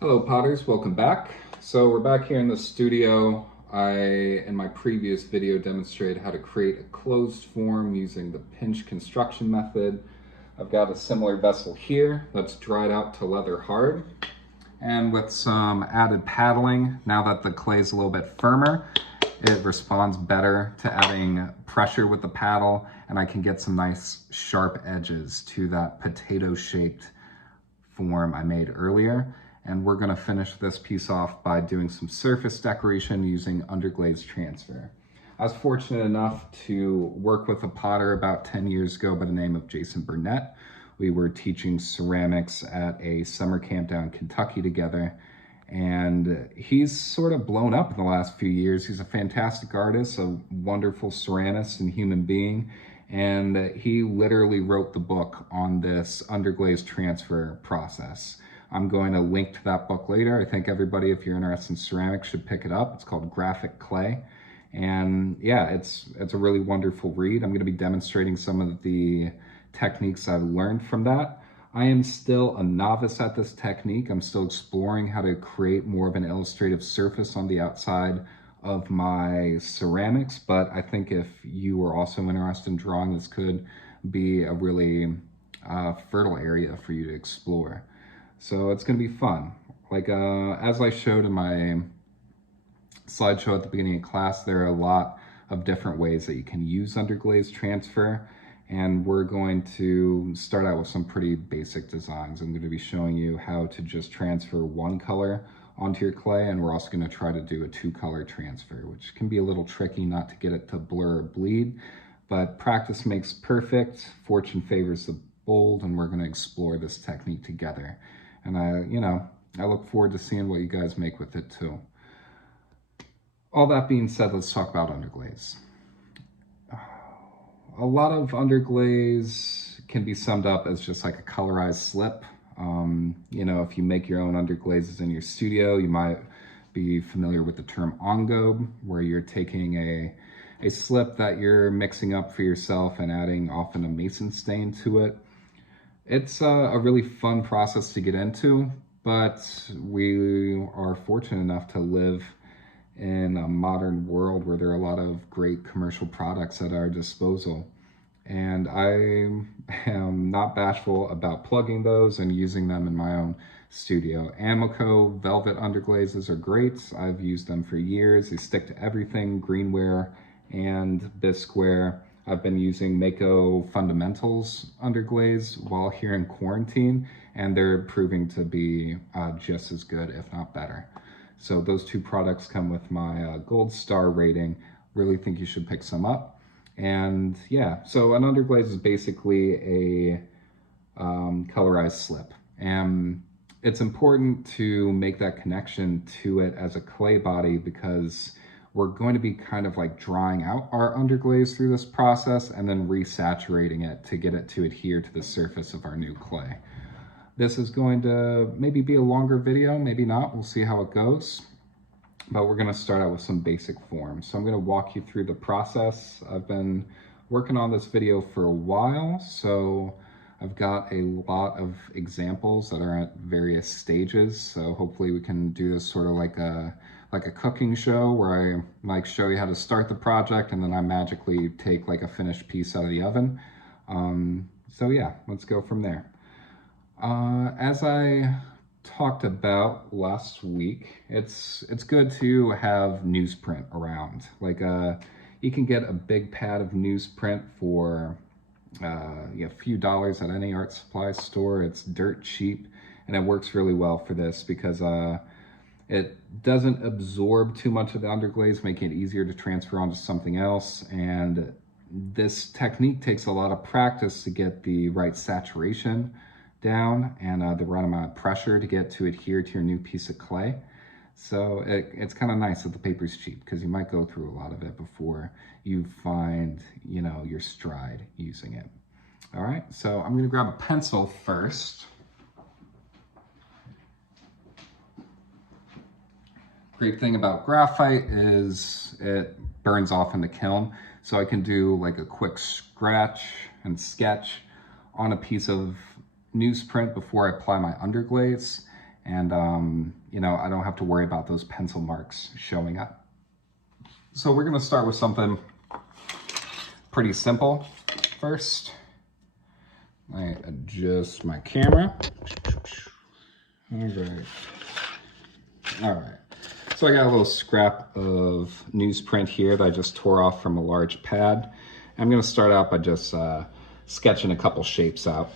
Hello Potters, welcome back. So we're back here in the studio. In my previous video, demonstrated how to create a closed form using the pinch construction method. I've got a similar vessel here that's dried out to leather hard. And with some added paddling, now that the clay is a little bit firmer, it responds better to adding pressure with the paddle, and I can get some nice sharp edges to that potato-shaped form I made earlier. And we're gonna finish this piece off by doing some surface decoration using Underglaze transfer. I was fortunate enough to work with a potter about 10 years ago by the name of Jason Burnett. We were teaching ceramics at a summer camp down in Kentucky together, and he's sort of blown up in the last few years. He's a fantastic artist, a wonderful ceramist and human being, and he literally wrote the book on this underglaze transfer process. I'm going to link to that book later. I think everybody, if you're interested in ceramics, should pick it up. It's called Graphic Clay. And yeah, it's a really wonderful read. I'm going to be demonstrating some of the techniques I've learned from that. I am still a novice at this technique. I'm still exploring how to create more of an illustrative surface on the outside of my ceramics, but I think if you are also interested in drawing, this could be a really fertile area for you to explore. So it's gonna be fun. Like as I showed in my slideshow at the beginning of class, there are a lot of different ways that you can use underglaze transfer. And we're going to start out with some pretty basic designs. I'm going to be showing you how to just transfer one color onto your clay, and we're also going to try to do a two-color transfer, which can be a little tricky not to get it to blur or bleed, but practice makes perfect. Fortune favors the bold, and we're going to explore this technique together. And I look forward to seeing what you guys make with it too. All that being said, let's talk about underglaze. A lot of underglaze can be summed up as just like a colorized slip. If you make your own underglazes in your studio, you might be familiar with the term engobe, where you're taking a slip that you're mixing up for yourself and adding often a mason stain to it. It's a really fun process to get into, but we are fortunate enough to live in a modern world where there are a lot of great commercial products at our disposal. And I am not bashful about plugging those and using them in my own studio. Amoco velvet underglazes are great. I've used them for years. They stick to everything, greenware and bisqueware. I've been using Mako Fundamentals underglaze while here in quarantine, and they're proving to be just as good, if not better. So those two products come with my gold star rating. Really think you should pick some up. And yeah, so an underglaze is basically a colorized slip. And it's important to make that connection to it as a clay body, because we're going to be kind of like drying out our underglaze through this process and then resaturating it to get it to adhere to the surface of our new clay. This is going to maybe be a longer video, maybe not, we'll see how it goes. But we're gonna start out with some basic forms. So I'm gonna walk you through the process. I've been working on this video for a while, so I've got a lot of examples that are at various stages. So hopefully we can do this sort of like a cooking show where I show you how to start the project and then I magically take like a finished piece out of the oven. So yeah, let's go from there. As I talked about last week, it's good to have newsprint around. Like you can get a big pad of newsprint for a few dollars at any art supply store. It's dirt cheap, and it works really well for this because it doesn't absorb too much of the underglaze, making it easier to transfer onto something else. And this technique takes a lot of practice to get the right saturation down and the right amount of pressure to get to adhere to your new piece of clay. So it's kind of nice that the paper's cheap, because you might go through a lot of it before you find, your stride using it. All right, so I'm gonna grab a pencil first. Great thing about graphite is it burns off in the kiln. So I can do like a quick scratch and sketch on a piece of newsprint before I apply my underglaze. and you know, I don't have to worry about those pencil marks showing up. So we're gonna start with something pretty simple first. I adjust my camera. All right. So I got a little scrap of newsprint here that I just tore off from a large pad. I'm gonna start out by just sketching a couple shapes out.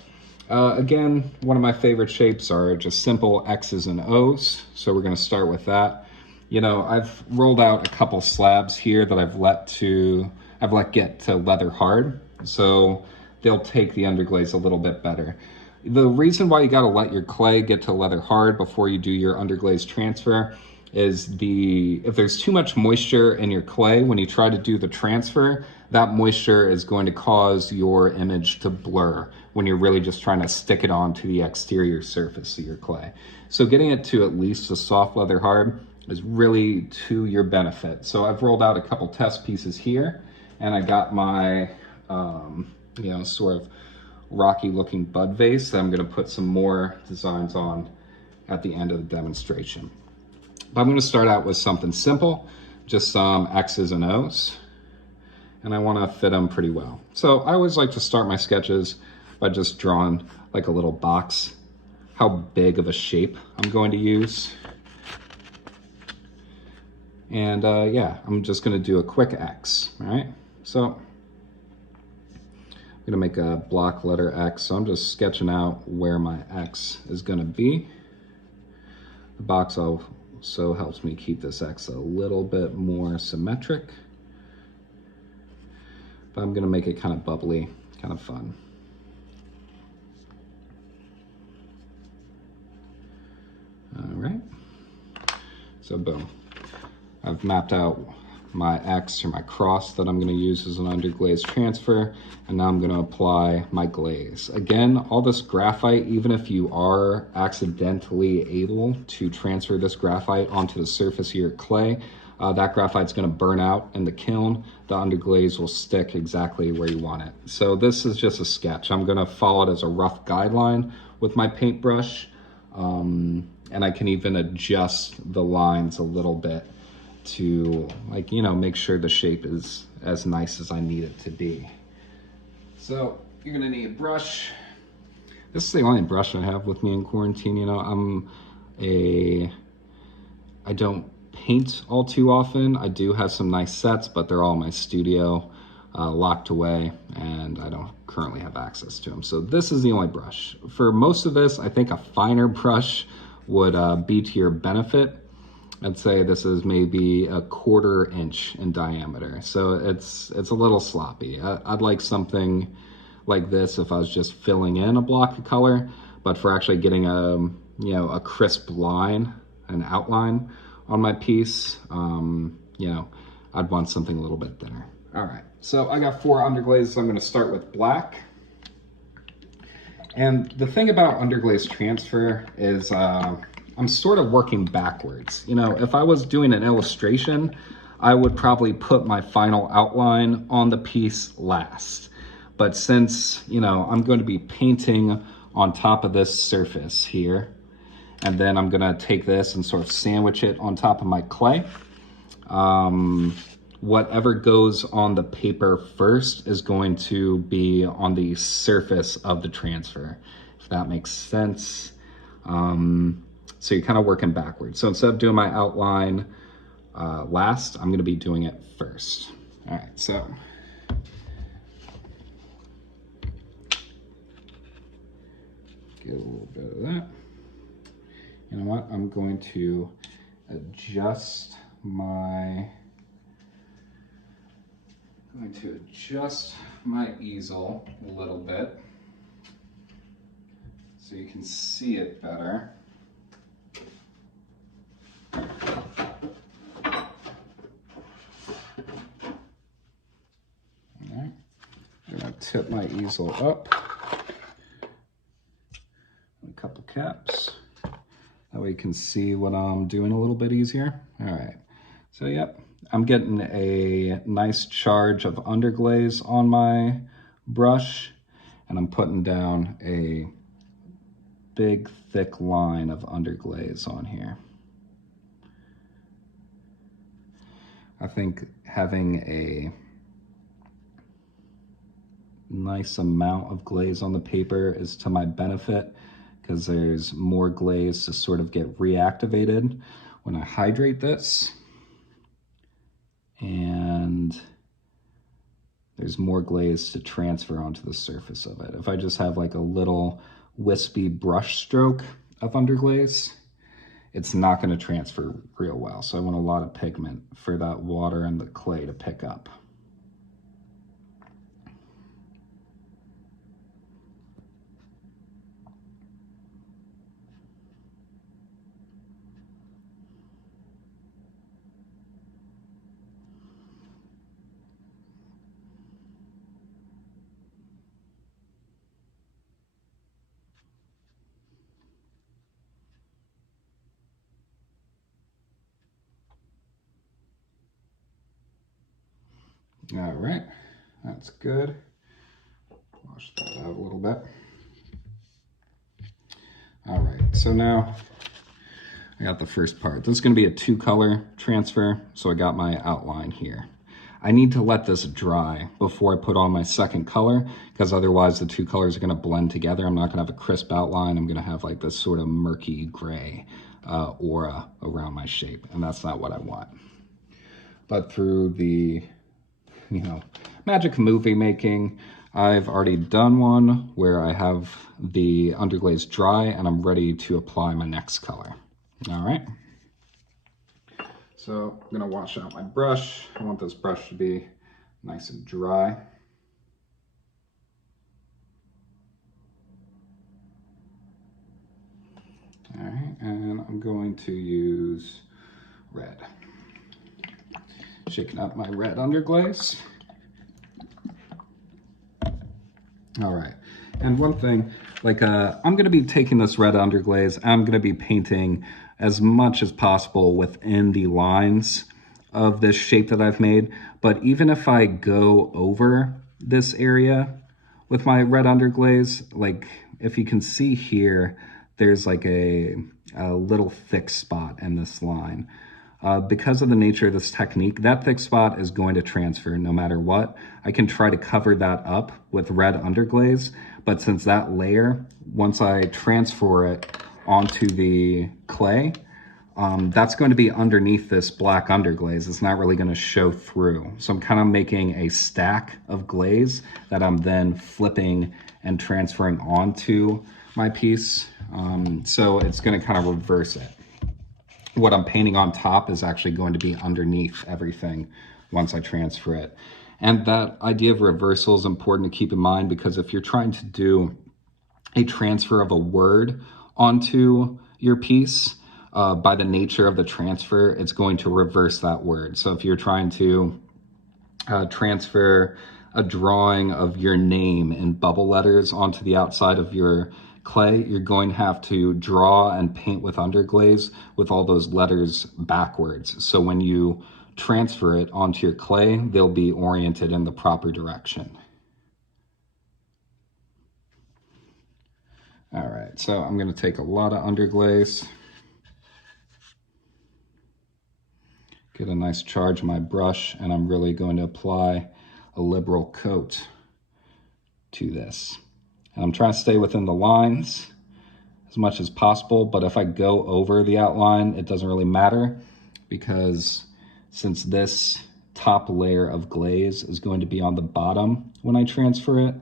Again, one of my favorite shapes are just simple X's and O's. So we're gonna start with that. You know, I've rolled out a couple slabs here that I've let get to leather hard. So they'll take the underglaze a little bit better. The reason why you gotta let your clay get to leather hard before you do your underglaze transfer is if there's too much moisture in your clay, when you try to do the transfer, that moisture is going to cause your image to blur when you're really just trying to stick it onto the exterior surface of your clay. So getting it to at least a soft leather hard is really to your benefit. So I've rolled out a couple test pieces here, and I got my, you know, sort of rocky looking bud vase that I'm gonna put some more designs on at the end of the demonstration. But I'm gonna start out with something simple, just some X's and O's, and I wanna fit them pretty well. So I always like to start my sketches by just drawing like a little box, how big of a shape I'm going to use. And yeah, I'm just gonna do a quick X, all right? So I'm gonna make a block letter X, so I'm just sketching out where my X is gonna be. The box also helps me keep this X a little bit more symmetric, but I'm gonna make it kind of bubbly, kind of fun. All right, so boom. I've mapped out my X or my cross that I'm gonna use as an underglaze transfer, and now I'm gonna apply my glaze. Again, all this graphite, even if you are accidentally able to transfer this graphite onto the surface of your clay, that graphite's gonna burn out in the kiln. The underglaze will stick exactly where you want it. So this is just a sketch. I'm gonna follow it as a rough guideline with my paintbrush, and I can even adjust the lines a little bit to, like, you know, make sure the shape is as nice as I need it to be. So you're gonna need a brush. This is the only brush I have with me in quarantine. You know, I don't paint all too often. I do have some nice sets, but they're all in my studio, locked away, and I don't currently have access to them. So this is the only brush. For most of this, I think a finer brush would be to your benefit. I'd say this is maybe a 1/4 inch in diameter. So it's a little sloppy. I'd like something like this if I was just filling in a block of color, but for actually getting you know, a crisp line, an outline on my piece, you know, I'd want something a little bit thinner. All right, so I got 4 underglazes. I'm gonna start with black. And the thing about underglaze transfer is I'm sort of working backwards. You know, if I was doing an illustration, I would probably put my final outline on the piece last. But since, you know, I'm going to be painting on top of this surface here, and then I'm gonna take this and sort of sandwich it on top of my clay, whatever goes on the paper first is going to be on the surface of the transfer, if that makes sense. So you're kind of working backwards. So instead of doing my outline last, I'm gonna be doing it first. All right, so. Get a little bit of that. You know what, I'm going to adjust my easel a little bit so you can see it better. Alright, I'm gonna tip my easel up a couple caps. That way you can see what I'm doing a little bit easier. All right, so yep, I'm getting a nice charge of underglaze on my brush, and I'm putting down a big thick line of underglaze on here. I think having a nice amount of glaze on the paper is to my benefit because there's more glaze to sort of get reactivated when I hydrate this. And there's more glaze to transfer onto the surface of it. If I just have like a little wispy brush stroke of underglaze, it's not going to transfer real well. So I want a lot of pigment for that water and the clay to pick up. All right, that's good. Wash that out a little bit. All right, so now I got the first part. This is going to be a 2-color transfer, so I got my outline here. I need to let this dry before I put on my second color, because otherwise the 2 colors are going to blend together. I'm not going to have a crisp outline. I'm going to have like this sort of murky gray aura around my shape, and that's not what I want. But through the magic movie making, I've already done one where I have the underglaze dry and I'm ready to apply my next color. All right. So I'm gonna wash out my brush. I want this brush to be nice and dry. All right, and I'm going to use red. Shaking up my red underglaze. All right, and one thing, like I'm gonna be taking this red underglaze, I'm gonna be painting as much as possible within the lines of this shape that I've made. But even if I go over this area with my red underglaze, like if you can see here, there's like a little thick spot in this line. Because of the nature of this technique, that thick spot is going to transfer no matter what. I can try to cover that up with red underglaze, but since that layer, once I transfer it onto the clay, that's going to be underneath this black underglaze. It's not really going to show through. So I'm kind of making a stack of glaze that I'm then flipping and transferring onto my piece. So it's going to kind of reverse it. What I'm painting on top is actually going to be underneath everything once I transfer it. And that idea of reversal is important to keep in mind, because if you're trying to do a transfer of a word onto your piece, by the nature of the transfer, it's going to reverse that word. So if you're trying to transfer a drawing of your name in bubble letters onto the outside of your clay, you're going to have to draw and paint with underglaze with all those letters backwards. So when you transfer it onto your clay, they'll be oriented in the proper direction. All right, so I'm going to take a lot of underglaze, get a nice charge on my brush, and I'm really going to apply a liberal coat to this. And I'm trying to stay within the lines as much as possible, but if I go over the outline, it doesn't really matter, because since this top layer of glaze is going to be on the bottom when I transfer it,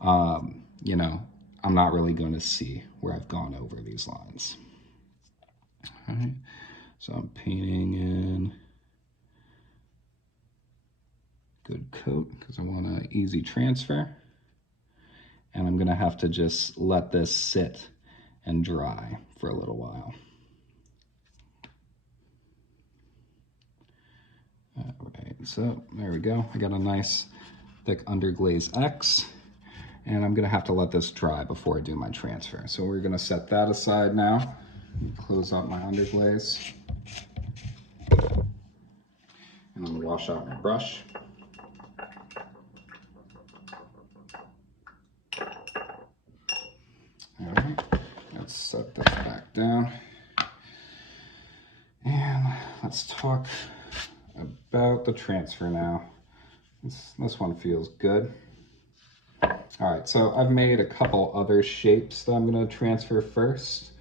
I'm not really going to see where I've gone over these lines. All right, so I'm painting in good coat because I want an easy transfer. And I'm gonna have to just let this sit and dry for a little while. All right, so there we go. I got a nice thick underglaze X, and I'm gonna have to let this dry before I do my transfer. So we're gonna set that aside now. Close out my underglaze. And I'm gonna wash out my brush. All right, let's set this back down. And let's talk about the transfer now. This one feels good. All right, so I've made a couple other shapes that I'm gonna transfer first.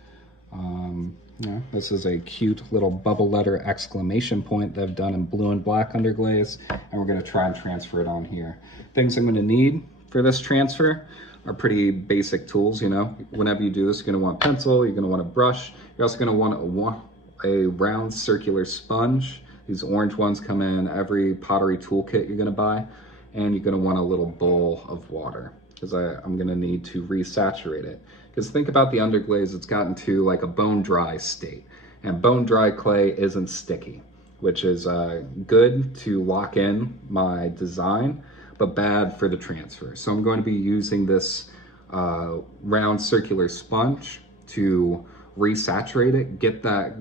This is a cute little bubble letter exclamation point that I've done in blue and black underglaze, and we're gonna try and transfer it on here. Things I'm gonna need for this transfer are pretty basic tools, you know. Whenever you do this, you're gonna want a pencil, you're gonna want a brush, you're also gonna want a round circular sponge. These orange ones come in every pottery toolkit you're gonna buy, and you're gonna want a little bowl of water, because I'm gonna need to resaturate it. Because think about the underglaze, it's gotten to like a bone dry state, and bone dry clay isn't sticky, which is good to lock in my design, but bad for the transfer. So I'm going to be using this round circular sponge to resaturate it, get that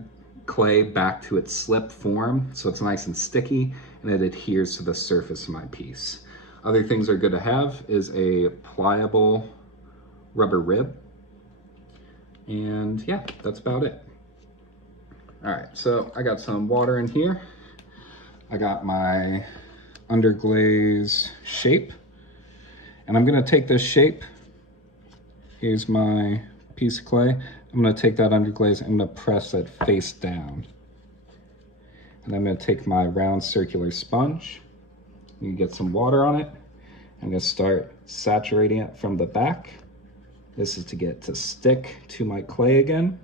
clay back to its slip form so it's nice and sticky and it adheres to the surface of my piece. Other things that are good to have is a pliable rubber rib. And yeah, that's about it. All right, so I got some water in here. I got my underglaze shape, and I'm gonna take this shape. Here's my piece of clay. I'm gonna take that underglaze, I'm gonna press it face down. And I'm gonna take my round circular sponge, you get some water on it. I'm gonna start saturating it from the back. This is to get to stick to my clay again.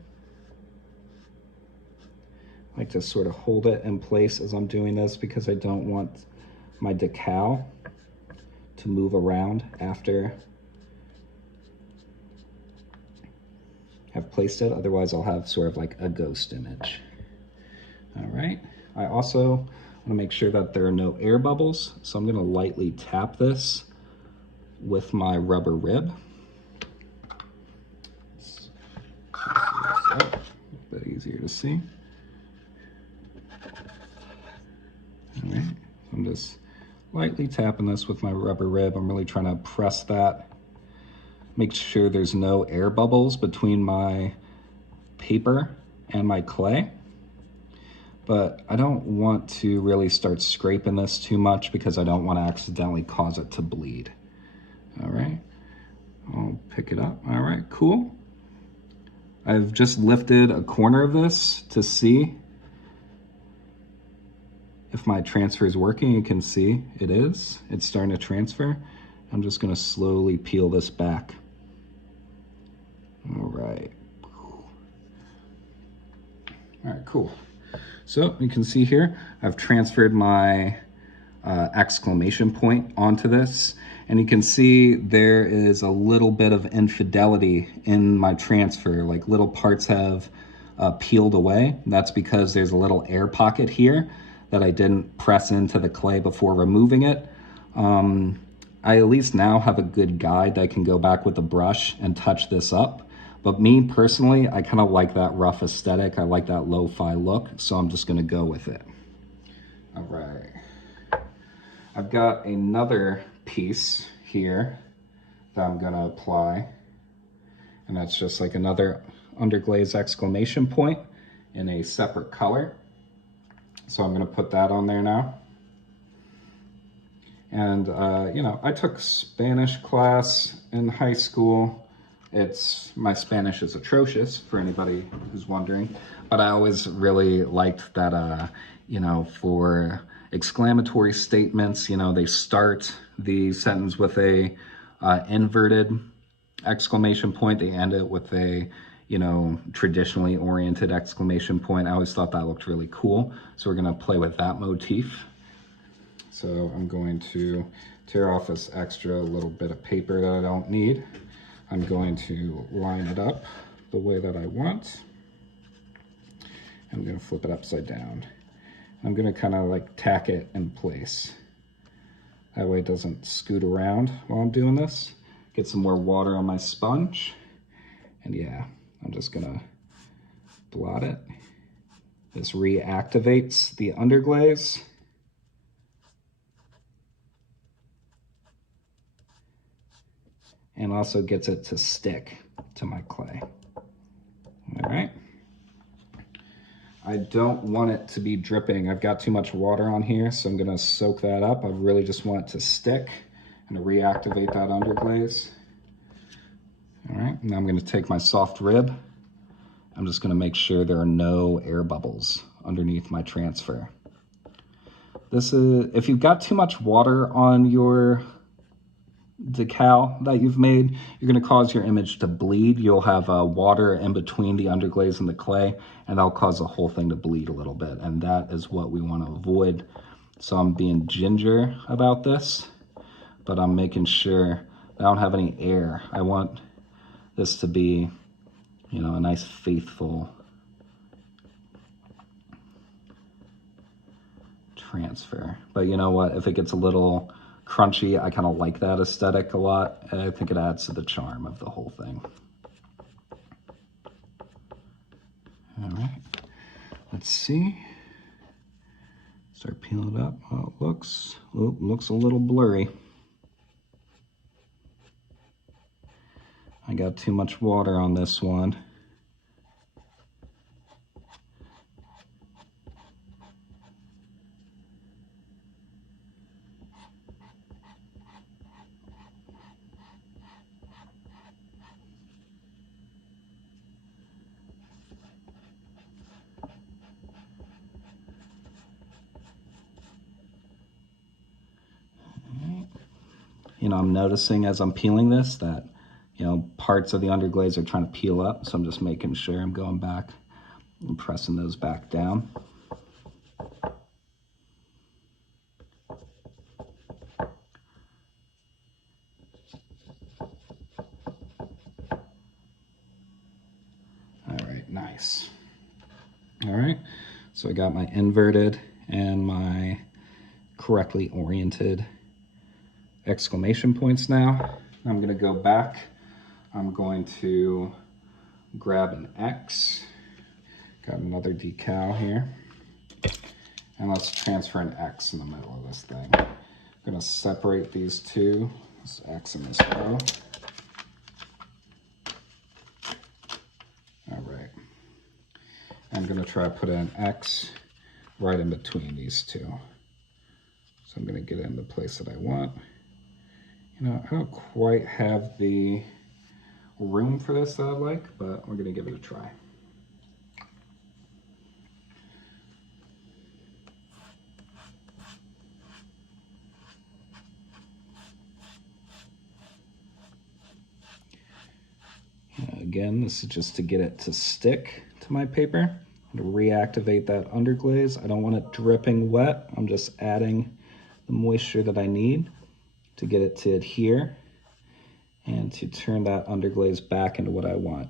I like to sort of hold it in place as I'm doing this because I don't want my decal to move around after I've placed it. Otherwise I'll have sort of like a ghost image. All right, I also want to make sure that there are no air bubbles. So I'm gonna lightly tap this with my rubber rib. A bit easier to see. All right, I'm just lightly tapping this with my rubber rib. I'm really trying to press that, make sure there's no air bubbles between my paper and my clay. But I don't want to really start scraping this too much because I don't want to accidentally cause it to bleed. All right, I'll pick it up. All right, cool. I've just lifted a corner of this to see if my transfer is working. You can see it is. It's starting to transfer. I'm just gonna slowly peel this back. All right. All right, cool. So you can see here, I've transferred my exclamation point onto this. And you can see there is a little bit of infidelity in my transfer, like little parts have peeled away. That's because there's a little air pocket here that I didn't press into the clay before removing it. I at least now have a good guide that I can go back with a brush and touch this up. But me personally, I kind of like that rough aesthetic. I like that lo-fi look, so I'm just gonna go with it. All right. I've got another piece here that I'm gonna apply, and that's just like another underglaze exclamation point in a separate color. So I'm gonna put that on there now. And you know, I took Spanish class in high school. My Spanish is atrocious for anybody who's wondering, but I always really liked that, you know, for exclamatory statements, you know, they start the sentence with a inverted exclamation point. They end it with a, you know, traditionally oriented exclamation point. I always thought that looked really cool. So we're gonna play with that motif. So I'm going to tear off this extra little bit of paper that I don't need. I'm going to line it up the way that I want. I'm gonna flip it upside down. I'm gonna kind of like tack it in place. That way it doesn't scoot around while I'm doing this. Get some more water on my sponge. And yeah, I'm just gonna blot it. This reactivates the underglaze. And also gets it to stick to my clay. I don't want it to be dripping. I've got too much water on here, so I'm gonna soak that up. I really just want it to stick and to reactivate that underglaze. All right, now I'm gonna take my soft rib. I'm just gonna make sure there are no air bubbles underneath my transfer. This is, if you've got too much water on your decal that you've made, you're going to cause your image to bleed. You'll have water in between the underglaze and the clay, and that'll cause the whole thing to bleed a little bit, and that is what we want to avoid. So I'm being ginger about this, but I'm making sure I don't have any air. I want this to be, you know, a nice faithful transfer. But you know what, if it gets a little crunchy, I kind of like that aesthetic a lot. I think it adds to the charm of the whole thing. All right, let's see. Start peeling it up. Oh, it looks a little blurry. I got too much water on this one. You know, I'm noticing as I'm peeling this that, you know, parts of the underglaze are trying to peel up, so I'm just making sure I'm going back and pressing those back down. All right, nice. All right, so I got my inverted and my correctly oriented exclamation points now. I'm gonna go back. I'm going to grab an X. Got another decal here. And let's transfer an X in the middle of this thing. I'm gonna separate these two, this X and this O. All right. I'm gonna try to put an X right in between these two. So I'm gonna get it in the place that I want. You know, I don't quite have the room for this that I like, but we're gonna give it a try. Again, this is just to get it to stick to my paper. To reactivate that underglaze. I don't want it dripping wet. I'm just adding the moisture that I need to get it to adhere and to turn that underglaze back into what I want.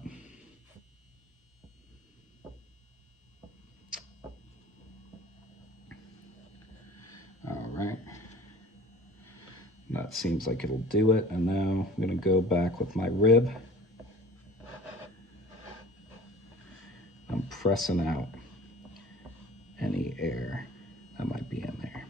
All right. That seems like it'll do it. And now I'm gonna go back with my rib. I'm pressing out any air that might be in there.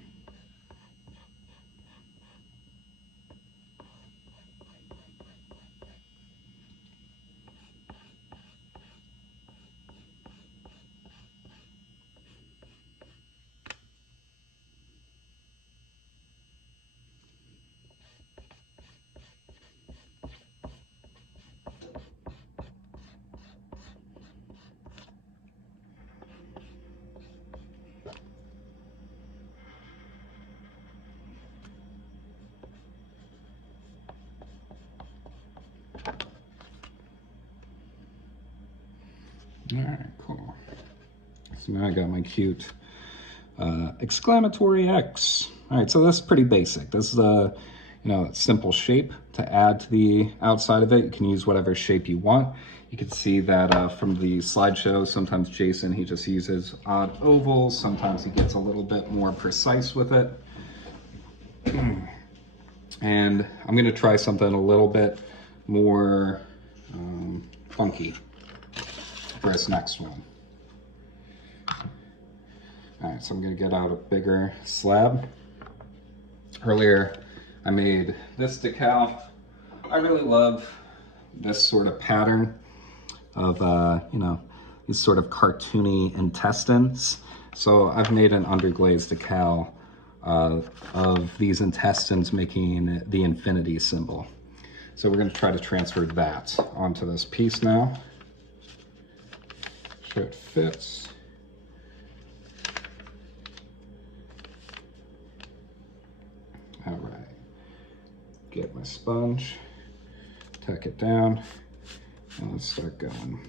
All right, cool. So now I got my cute exclamatory X. All right, so this is pretty basic. This is a, you know, simple shape to add to the outside of it. You can use whatever shape you want. You can see that from the slideshow, sometimes Jason, he just uses odd ovals. Sometimes he gets a little bit more precise with it. And I'm gonna try something a little bit more funky for this next one. All right, so I'm gonna get out a bigger slab. Earlier, I made this decal. I really love this sort of pattern of, you know, these sort of cartoony intestines. So I've made an underglaze decal of these intestines making the infinity symbol. So we're going to try to transfer that onto this piece now. So it fits. All right. Get my sponge, tack it down, and let's start going.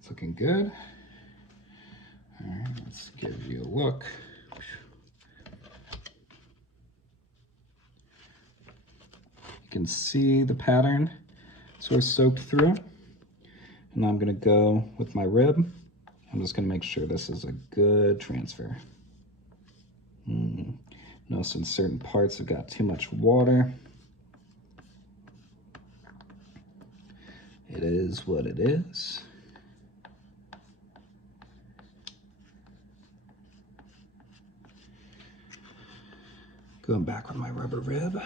It's looking good. All right, let's give you a look. You can see the pattern sort of soaked through. And now I'm gonna go with my rib. I'm just gonna make sure this is a good transfer. Notice in certain parts I've got too much water. It is what it is. Going back with my rubber rib.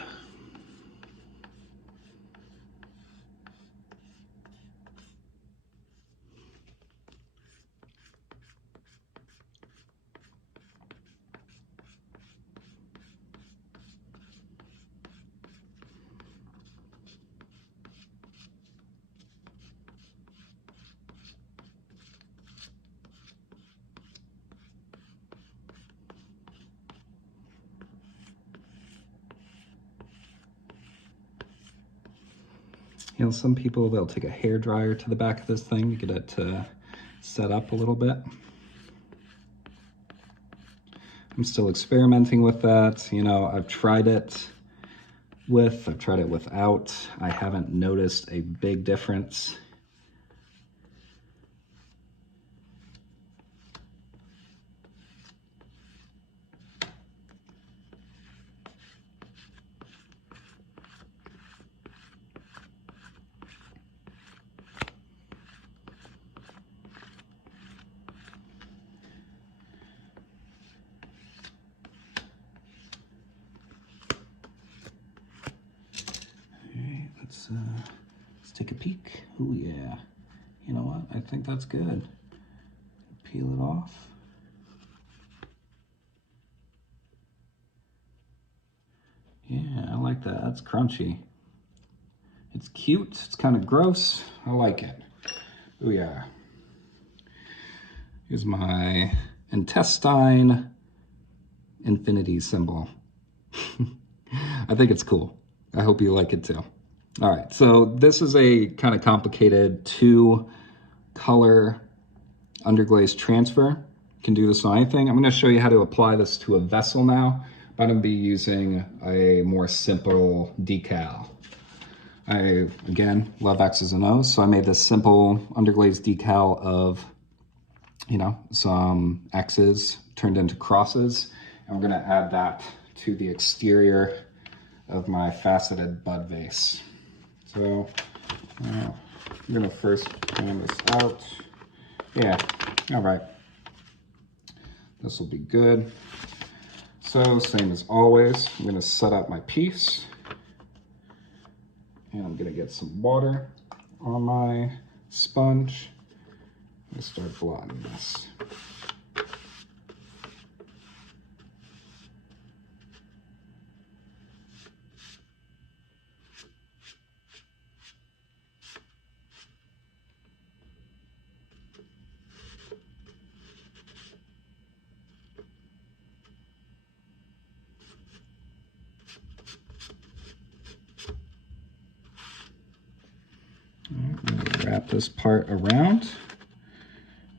You know, some people, they'll take a hair dryer to the back of this thing to get it to set up a little bit. I'm still experimenting with that. You know, I've tried it without. I haven't noticed a big difference. Let's take a peek. Oh yeah. You know what? I think that's good. Peel it off. Yeah, I like that. That's crunchy. It's cute. It's kind of gross. I like it. Oh yeah. Here's my intestine infinity symbol. I think it's cool. I hope you like it too. All right, so this is a kind of complicated 2-color underglaze transfer. You can do this on anything. I'm gonna show you how to apply this to a vessel now, but I'm gonna be using a more simple decal. I, again, love X's and O's, so I made this simple underglaze decal of, you know, some X's turned into crosses, and we're gonna add that to the exterior of my faceted bud vase. So I'm gonna first plan this out. Yeah, all right. This will be good. So same as always, I'm gonna set up my piece, and I'm gonna get some water on my sponge. I'm gonna start blotting this. Wrap this part around.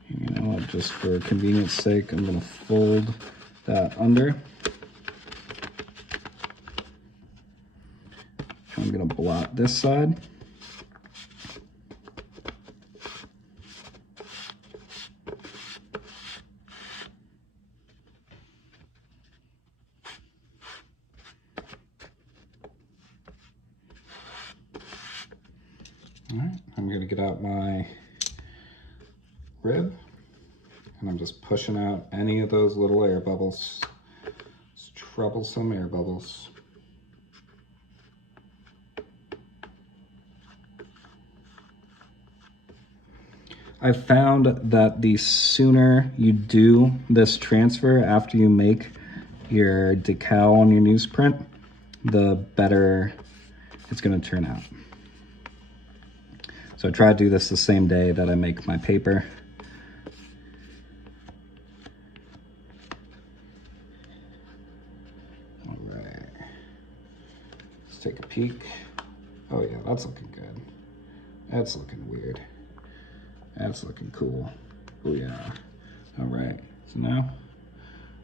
You know, just for convenience sake, I'm gonna fold that under. I'm gonna blot this side. All right, I'm gonna get out my rib, and I'm just pushing out any of those little air bubbles. It's troublesome air bubbles. I've found that the sooner you do this transfer after you make your decal on your newsprint, the better it's gonna turn out. So I try to do this the same day that I make my paper. All right, let's take a peek. Oh yeah, that's looking good. That's looking weird. That's looking cool. Oh yeah. All right, so now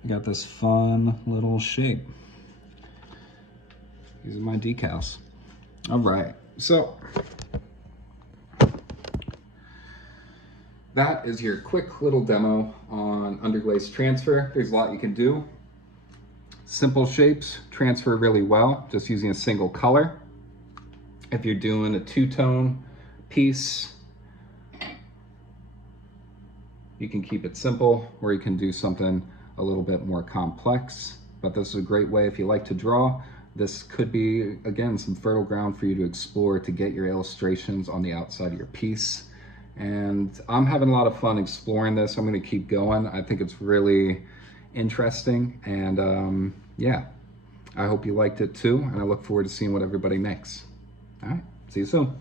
I got this fun little shape. These are my decals. All right, so that is your quick little demo on Underglaze transfer. There's a lot you can do. Simple shapes transfer really well, just using a single color. If you're doing a two-tone piece, you can keep it simple, or you can do something a little bit more complex. But this is a great way if you like to draw. This could be, again, some fertile ground for you to explore to get your illustrations on the outside of your piece. And I'm having a lot of fun exploring this. I'm gonna keep going. I think it's really interesting. And yeah, I hope you liked it too. And I look forward to seeing what everybody makes. All right, see you soon.